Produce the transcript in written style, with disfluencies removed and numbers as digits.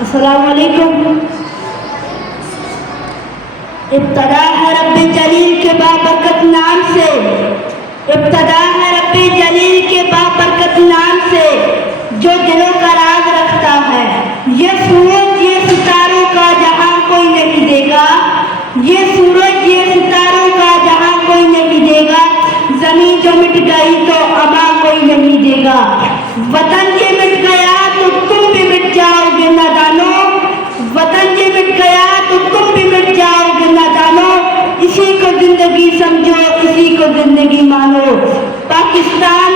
السلام علیکم۔ ابتدا ہے رب جلیل کے بابرکت نام سے، ابتدا ہے رب جلیل کے بابرکت نام سے، جو دلوں کا راز رکھتا ہے۔ یہ سورج یہ ستاروں کا جہاں کوئی نہیں دے گا، یہ سورج یہ ستاروں کا جہاں کوئی نہیں دے گا، زمین جو مٹ گئی تو ابا کوئی نہیں دے گا۔ وطن یہ مٹ گیا تو تم بھی مٹ جاؤ گے نادانو، وطن یہ مٹ گیا تو تم بھی مٹ جاؤ گے نادانو، اسی کو زندگی سمجھو اسی کو زندگی مانو۔ پاکستان